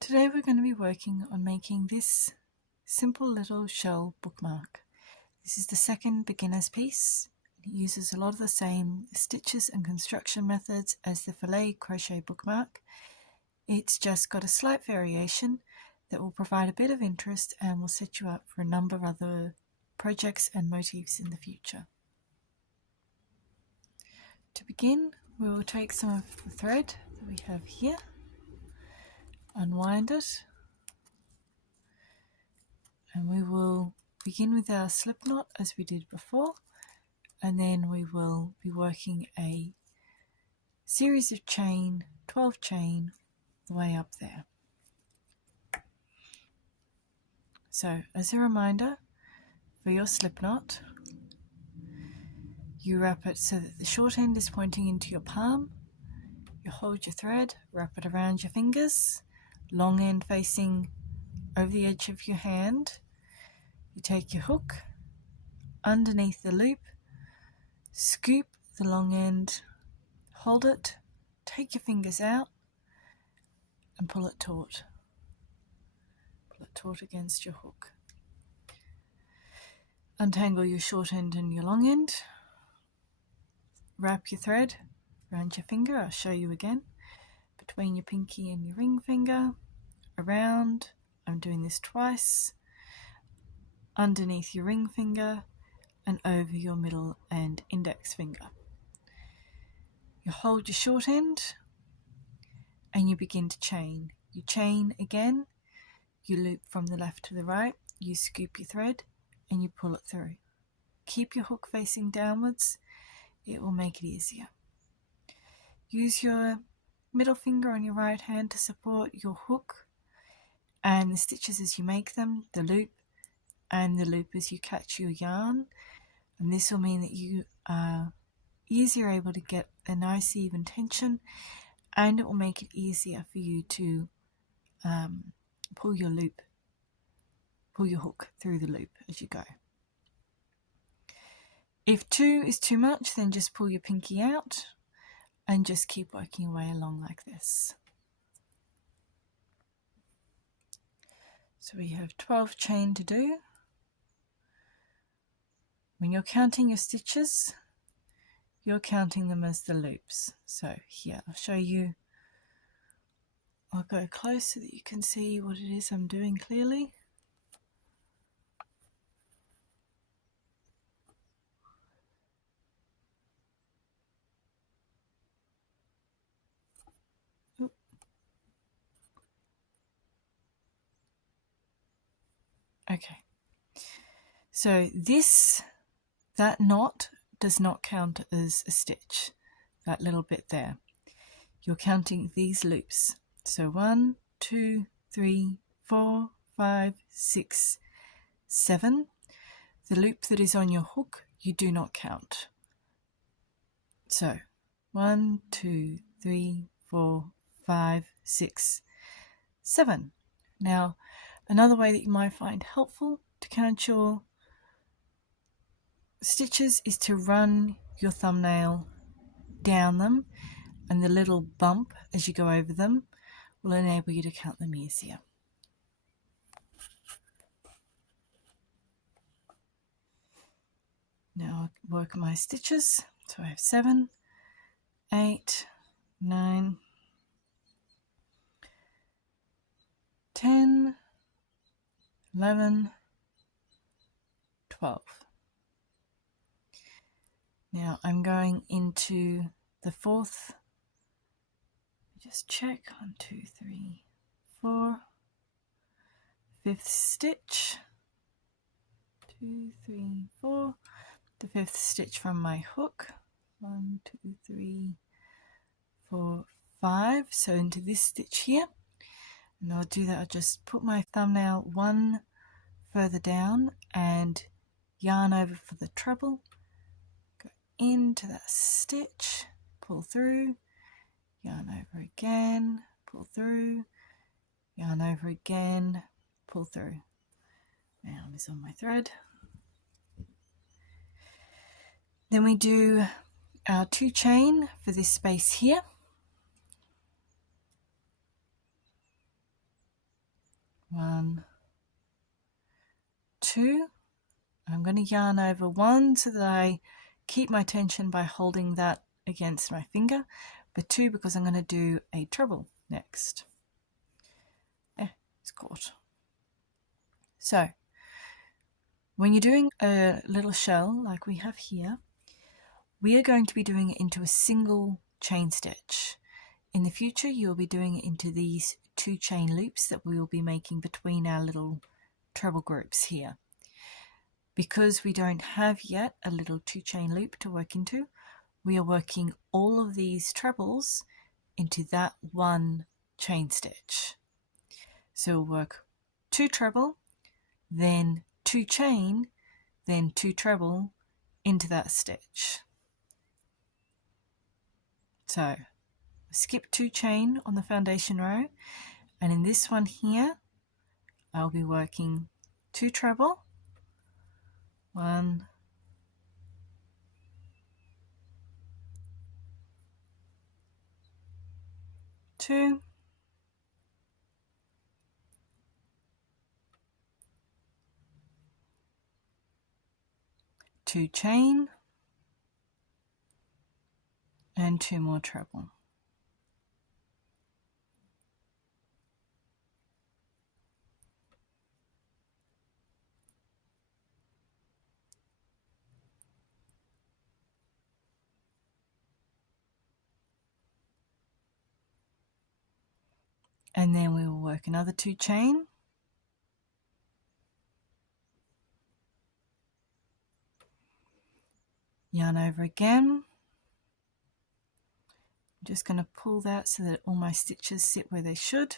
Today we're going to be working on making this simple little shell bookmark. This is the second beginner's piece. It uses a lot of the same stitches and construction methods as the fillet crochet bookmark. It's just got a slight variation that will provide a bit of interest and will set you up for a number of other projects and motifs in the future. To begin, we will take some of the thread that we have here, unwind it, and we will begin with our slip knot as we did before, and then we will be working a series of 12 chain the way up there. So as a reminder, for your slip knot, you wrap it so that the short end is pointing into your palm. You hold your thread, wrap it around your fingers, long end facing over the edge of your hand. You take your hook underneath the loop, scoop the long end, hold it, take your fingers out and pull it taut. Pull it taut against your hook. Untangle your short end and your long end. Wrap your thread around your finger, I'll show you again, between your pinky and your ring finger, around, I'm doing this twice, underneath your ring finger and over your middle and index finger. You hold your short end and you begin to chain. You chain again, you loop from the left to the right, you scoop your thread and you pull it through. Keep your hook facing downwards, it will make it easier. Use your middle finger on your right hand to support your hook and the stitches as you make them, the loop and the loop as you catch your yarn, and this will mean that you are easier able to get a nice even tension, and it will make it easier for you to pull your hook through the loop as you go. If 2 is too much, then just pull your pinky out and just keep working your way along like this. So we have 12 chain to do. When you're counting your stitches, you're counting them as the loops. So here, I'll show you. I'll go close so that you can see what it is I'm doing clearly. Okay, so that knot does not count as a stitch, that little bit there. You're counting these loops. So 1, 2, 3, 4, 5, 6, 7. The loop that is on your hook, you do not count. So 1, 2, 3, 4, 5, 6, 7. Now, another way that you might find helpful to count your stitches is to run your thumbnail down them, and the little bump as you go over them will enable you to count them easier. Now I'll work my stitches. So I have 7, 8, 9, 10, 11, 12. Now I'm going into the fourth, just check, 1, 2, 3, 4, fifth stitch, 2, 3, 4, the fifth stitch from my hook, 1, 2, 3, 4, 5, so into this stitch here, and I'll do that, I'll just put my thumbnail one further down and yarn over for the treble, go into that stitch, pull through, yarn over again, pull through, yarn over again, pull through. Now I'm on my thread. Then we do our 2 chain for this space here. 1, 2. I'm going to yarn over 1 so that I keep my tension by holding that against my finger, but 2 because I'm going to do a treble next. It's caught. So when you're doing a little shell like we have here, we are going to be doing it into a single chain stitch. In the future, you'll be doing it into these 2 chain loops that we will be making between our little treble groups here. Because we don't have yet a little 2 chain loop to work into, we are working all of these trebles into that 1 chain stitch. So we'll work 2 treble, then 2 chain, then 2 treble into that stitch. So skip 2 chain on the foundation row, and in this one here I'll be working 2 treble, 1, 2, 2 chain, and 2 more treble. And then we will work another 2 chain, yarn over again. I'm just going to pull that so that all my stitches sit where they should.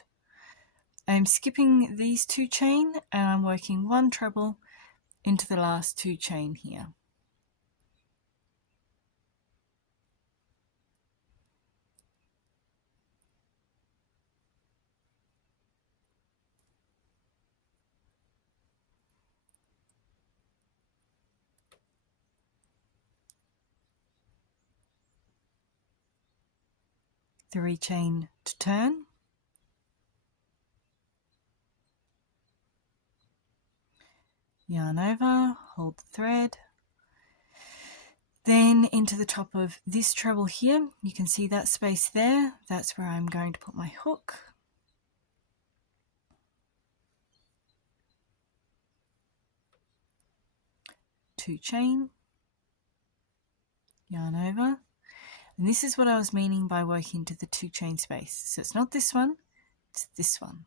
I'm skipping these 2 chain and I'm working 1 treble into the last 2 chain here. Three chain to turn, yarn over, hold the thread, then into the top of this treble here. You can see that space there, that's where I'm going to put my hook. Two chain, yarn over, and this is what I was meaning by working into the 2 chain space. So it's not this one, it's this one.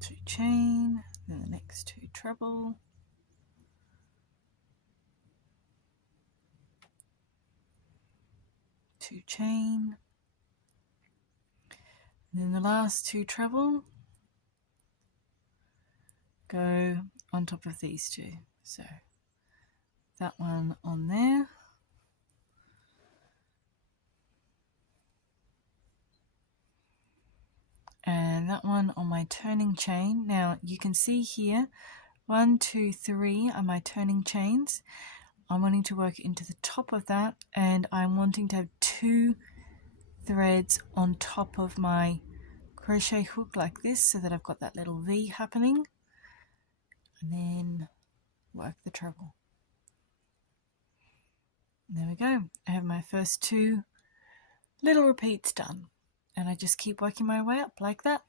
Two chain, then the next 2 treble, two chain, and then the last 2 treble go on top of these 2. So that one on there, and that one on my turning chain. Now you can see here 1, 2, 3 are my turning chains. I'm wanting to work into the top of that, and I'm wanting to have 2 threads on top of my crochet hook like this, so that I've got that little V happening, and then work the treble. There we go. I have my first 2 little repeats done, and I just keep working my way up like that.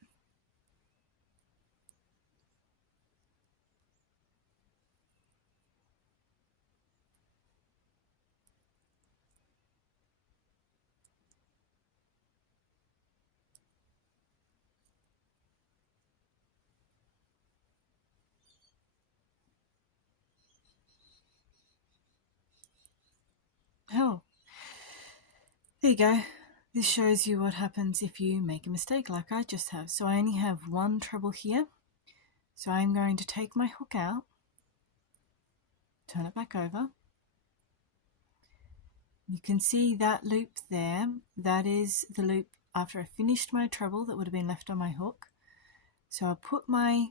Oh, there you go. This shows you what happens if you make a mistake like I just have. So I only have 1 treble here. So I'm going to take my hook out, turn it back over. You can see that loop there. That is the loop after I finished my treble that would have been left on my hook. So I'll put my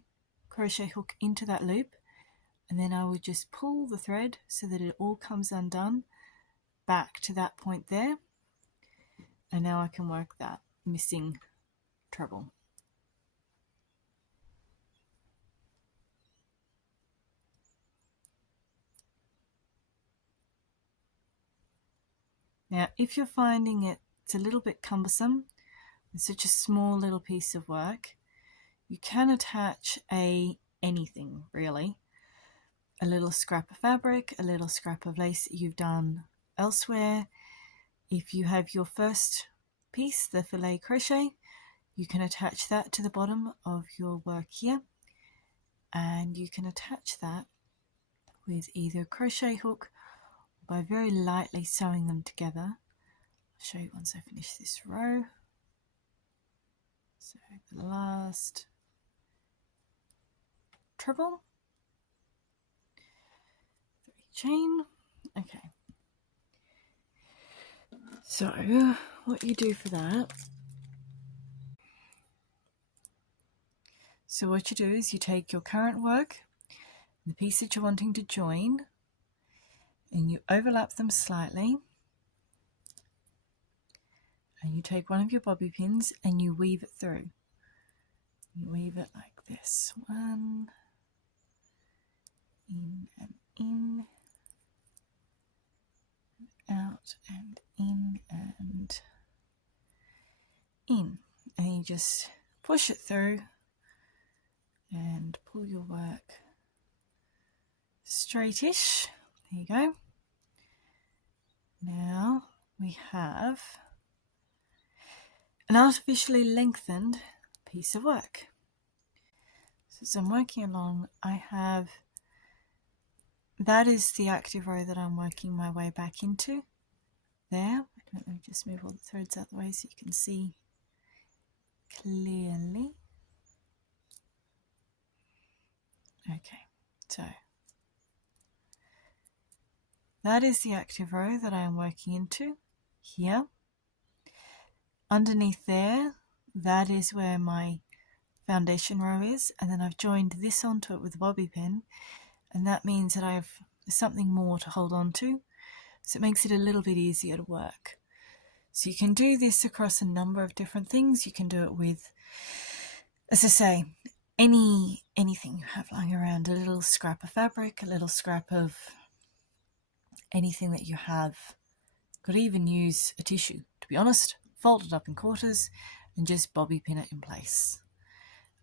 crochet hook into that loop, and then I would just pull the thread so that it all comes undone back to that point there. And now I can work that missing treble. Now, if you're finding it's a little bit cumbersome, it's such a small little piece of work, you can attach anything really. A little scrap of fabric, a little scrap of lace that you've done elsewhere. If you have your first piece, the filet crochet, you can attach that to the bottom of your work here, and you can attach that with either a crochet hook or by very lightly sewing them together. I'll show you once I finish this row. So the last treble, 3 chain. Okay, so what you do for that, so what you do is you take your current work, the piece that you're wanting to join, and you overlap them slightly, and you take one of your bobby pins and you weave it through. You weave it like this, one, in and in, out and in and in, and you just push it through and pull your work straightish. There you go. Now we have an artificially lengthened piece of work. So as I'm working along, I have, that is the active row that I'm working my way back into. There, let me just move all the threads out of the way so you can see clearly. Okay, so that is the active row that I am working into here. Underneath there, that is where my foundation row is, and then I've joined this onto it with a bobby pin, and that means that I have something more to hold on to, so it makes it a little bit easier to work. So you can do this across a number of different things. You can do it with, as I say, anything you have lying around, a little scrap of fabric, a little scrap of anything that you have. Could even use a tissue, to be honest, fold it up in quarters and just bobby pin it in place.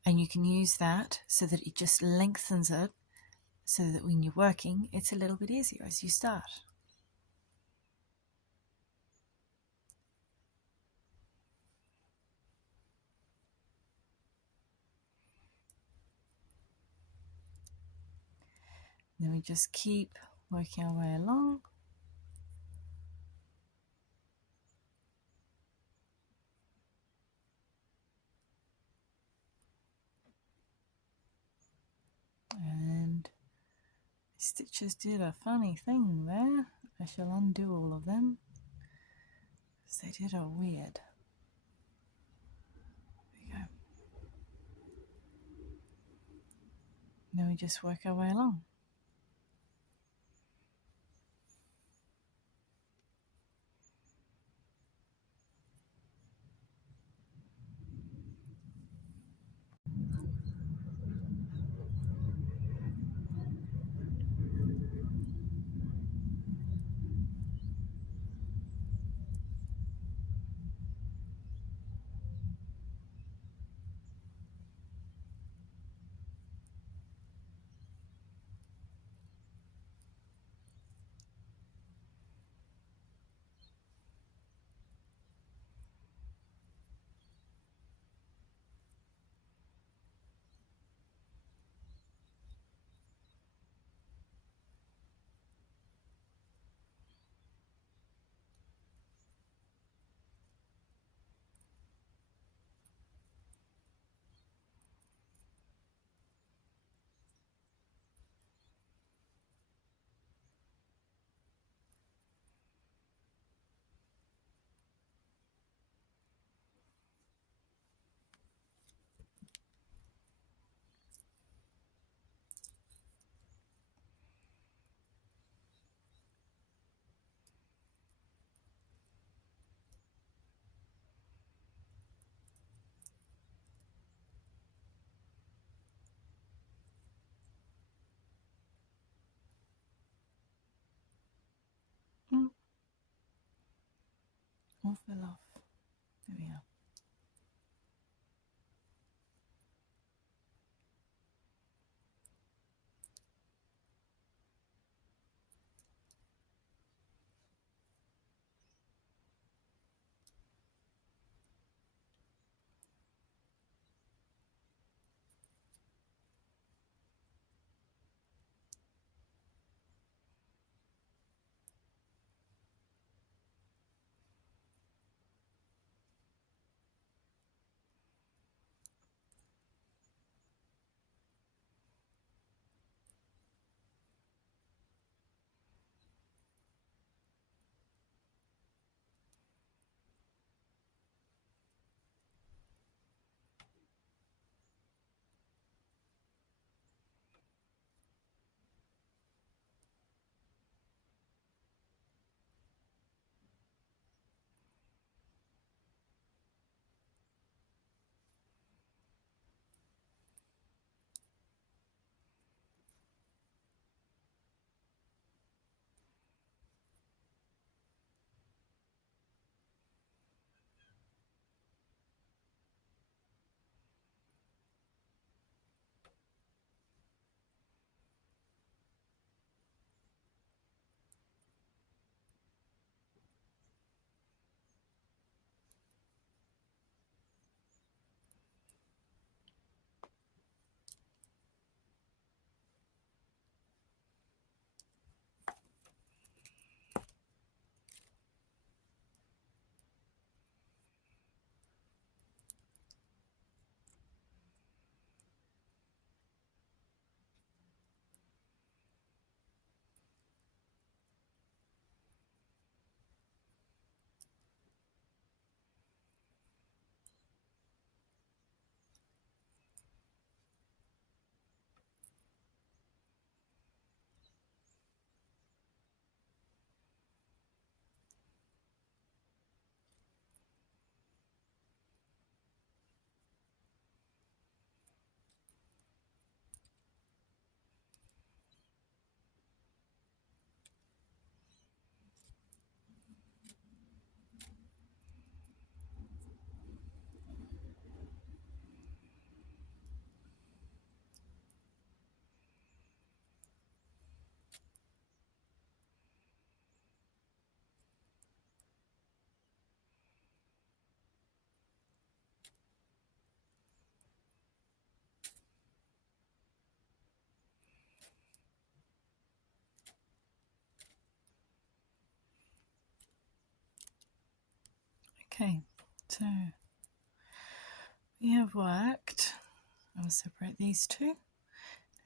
And you can use that so that it just lengthens it, so that when you're working, it's a little bit easier as you start. Then we just keep working our way along. And the stitches did a funny thing there. I shall undo all of them, because they did a weird. There we go. Then we just work our way along. all fell off. There we are. Okay, so we have worked. I'll separate these two.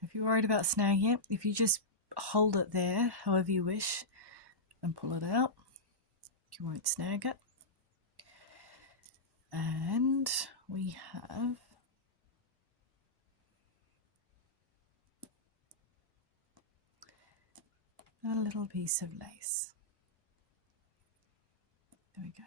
If you're worried about snagging it, if you just hold it there however you wish and pull it out, you won't snag it. And we have a little piece of lace. There we go.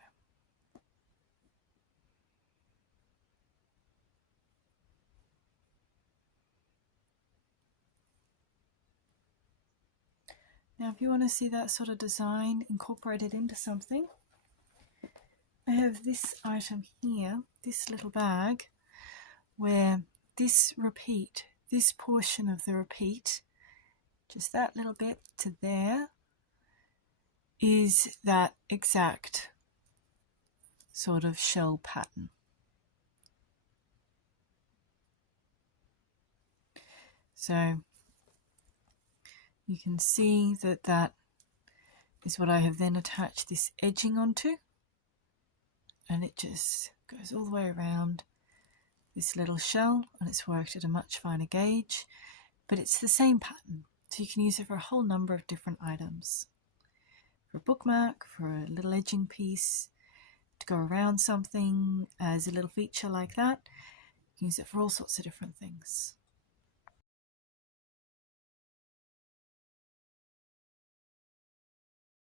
Now if you want to see that sort of design incorporated into something, I have this item here, this little bag, where this repeat, this portion of the repeat, just that little bit to there, is that exact sort of shell pattern. So you can see that that is what I have then attached this edging onto, and it just goes all the way around this little shell, and it's worked at a much finer gauge, but it's the same pattern, so you can use it for a whole number of different items. For a bookmark, for a little edging piece, to go around something as a little feature like that. You can use it for all sorts of different things.